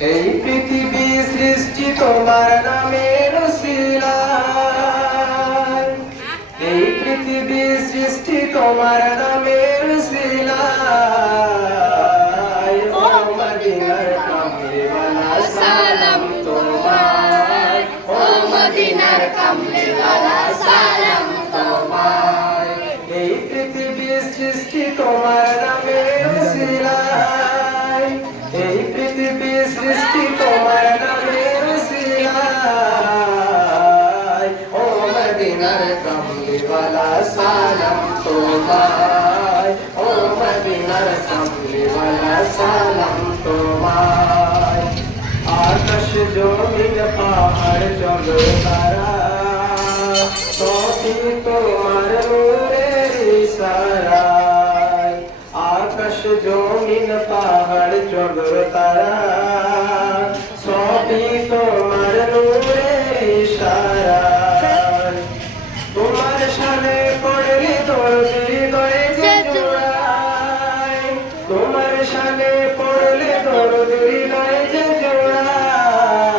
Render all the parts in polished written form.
এই পৃথিবী সৃষ্টি তোমার নামের উসিলায়, এই পৃথিবী সৃষ্টি তোমার নামের উসিলায়। ও মদিনার কামলিওয়ালা সালাম তোমায়, ও মদিনার কামলিওয়ালা সালাম তোমায়। এই পৃথিবী সৃষ্টি তোমার নামের উসিলায়, এই পৃথিবী সৃষ্টি তোমার নামের উসিলায়। ও মদিনার কামলিওয়ালা সালাম তোমায়, ও মদিনার কামলিওয়ালা সালাম তোমায়। আকাশ জমিন পাহাড় জল তারা সবই তোমার নূরের ইশারায়। আকাশ জমিন পাহাড় জল তারা সবই তোমার নূরের ইশারায়। তোমার শানে পড়লে দরদ হৃদয়ে যে জোড়ায়, তোমার শানে পড়লে দরদ হৃদয়ে যে জোড়ায়।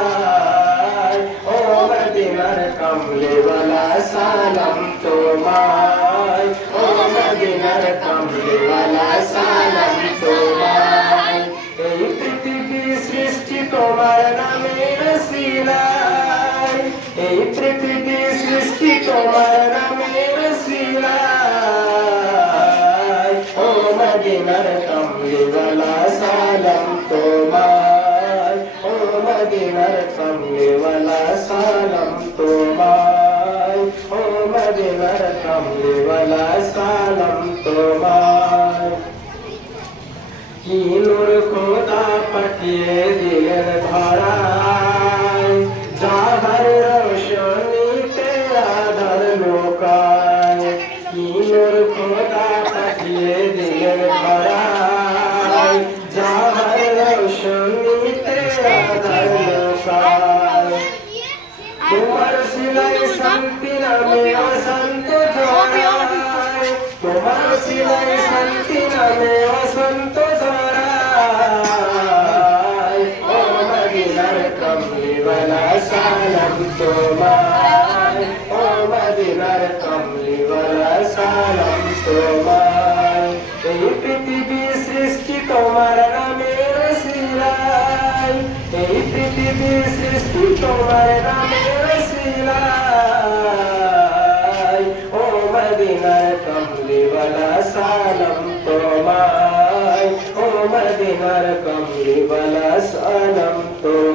ও মদিনার কামলিওয়ালা সালাম তোমায়, ও মদিনার কামলিওয়ালা সালাম তোমায়। এই পৃথিবী সৃষ্টি তোমার নামের উসিলায়, এই পৃথিবী সৃষ্টি তোমার নামের উসিলায়। ও মদিনার কামলিওয়ালা সালাম তোমায়, ও মদিনার কামলিওয়ালা সালাম তোমায়, ও মদিনার কামলিওয়ালা সালাম তোমায়। কি নূর খোদা পাঠিয়ে দিলেন ধরায়, যাহার রোশনীতে আধার লোকায়। কি নূর খোদা পাঠিয়ে দিলেন ধরায়, যাহার রোশনীতে আধার লোকায়। তোমার সিলাই শান্তি নামে অশান্ত ধরায়, তোমার সিলাই শান্তি নামে অশান্ত ধরায়। ও মদিনার কামলিওয়ালা সালাম তোমায়, ও মদিনার কামলিওয়ালা সালাম তোমায়। এই পৃথিবী সৃষ্টি তোমার নামের উসিলায়, এই পৃথিবী সৃষ্টি তোমার নামের উসিলায়। ও মদিনার কামলিওয়ালা সালাম তোমায়, ও মদিনার কামলিওয়ালা সালাম তোমায়।